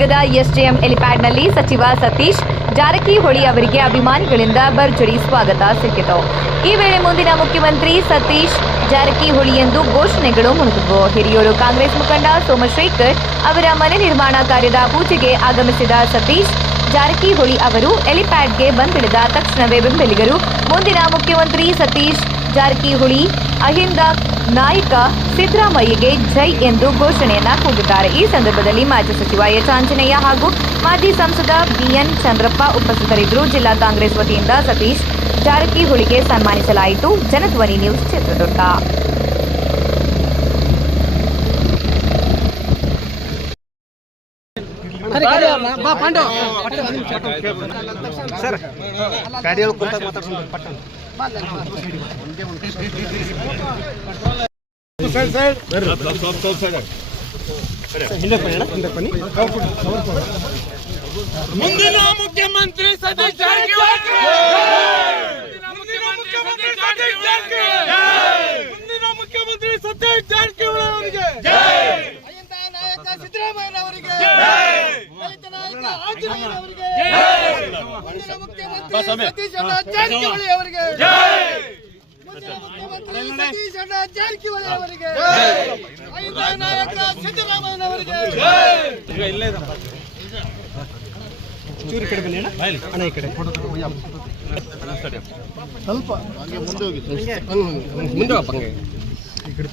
ಚಿತ್ರದುರ್ಗದ ಎಸ್ಜೆಎಂ ಹೆಲಿಪ್ಯಾಡ್ನಲ್ಲಿ ಸಚಿವ ಸತೀಶ್ ಜಾರಕಿಹೊಳಿ ಅವರಿಗೆ ಅಭಿಮಾನಿಗಳಿಂದ ಭರ್ಜರಿ ಸ್ವಾಗತ ಸಿಕ್ಕಿತು. ಈ ವೇಳೆ ಮುಂದಿನ ಮುಖ್ಯಮಂತ್ರಿ ಸತೀಶ್ ಜಾರಕಿಹೊಳಿ ಎಂದು ಘೋಷಣೆಗಳು ಮುಗಿದವು. ಹಿರಿಯೂರು ಕಾಂಗ್ರೆಸ್ ಮುಖಂಡ ಸೋಮಶೇಖರ್ ಅವರ ಮನೆ ನಿರ್ಮಾಣ ಕಾರ್ಯದ ಪೂಜೆಗೆ ಆಗಮಿಸಿದ ಸತೀಶ್ ಜಾರಕಿಹೊಳಿ ಅವರು ಹೆಲಿಪ್ಯಾಡ್ಗೆ ಬಂದಿಳಿದ ತಕ್ಷಣವೇ ಬೆಂಬಲಿಗರು ಮುಂದಿನ ಮುಖ್ಯಮಂತ್ರಿ ಸತೀಶ್ ಜಾರಕಿಹೊಳಿ ಅಹಿಂದ ನಾಯಕ ಸಿದ್ದರಾಮಯ್ಯಗೆ ಜೈ ಎಂದು ಘೋಷಣೆಯನ್ನ ಕೂಗಿದ್ದಾರೆ. ಈ ಸಂದರ್ಭದಲ್ಲಿ ಮಾಜಿ ಸಚಿವ ಎಚ್ ಆಂಜನೇಯ ಹಾಗೂ ಮಾಜಿ ಸಂಸದ ಬಿಎನ್ ಚಂದ್ರಪ್ಪ ಉಪಸ್ಥಿತರಿದ್ದರು. ಜಿಲ್ಲಾ ಕಾಂಗ್ರೆಸ್ ವತಿಯಿಂದ ಸತೀಶ್ ಜಾರಕಿಹೊಳಿಗೆ ಸನ್ಮಾನಿಸಲಾಯಿತು. ಜನಧ್ವನಿ ನ್ಯೂಸ್ ಚಿತ್ರದುರ್ಗ. ಸರ್ ಗಾಡಿಯಲ್ಲಿ ಕೂತಾಗ ಮಾತಾಡ್ಸೋಣ ಪಟ್ಟಣ ಮುಂದಿನ ಮುಖ್ಯಮಂತ್ರಿ ಸತೀಶ್ ಜಾರಕಿಹೊಳಿ ಅವರಿಗೆ ಅಹಿಂದ ನಾಯಕ ಸಿದ್ದರಾಮಯ್ಯನವರಿಗೆ ರೈತ ನಾಯಕ ಆಂಜನೇಯನವರಿಗೆ ಮುಂದಿನ ಮುಖ್ಯಮಂತ್ರಿ ಸತೀಶ್ ಜಾರಕಿಹೊಳಿ ಅವರಿಗೆ ಮುಖ್ಯಮಂತ್ರಿ ಸತೀಶ್ ಜಾರಕಿಹೊಳಿ ಅವರಿಗೆ ಅಹಿಂದ ನಾಯಕ ಸಿದ್ದರಾಮಯ್ಯನವರಿಗೆ ಚೂರಿ ಕಡೆ ಬನ್ನಿ ಅಣ್ಣ ಈ ಕಡೆ ಸ್ವಲ್ಪ ಮುಂದೆ ಹೋಗಿ ಈ ಕಡೆ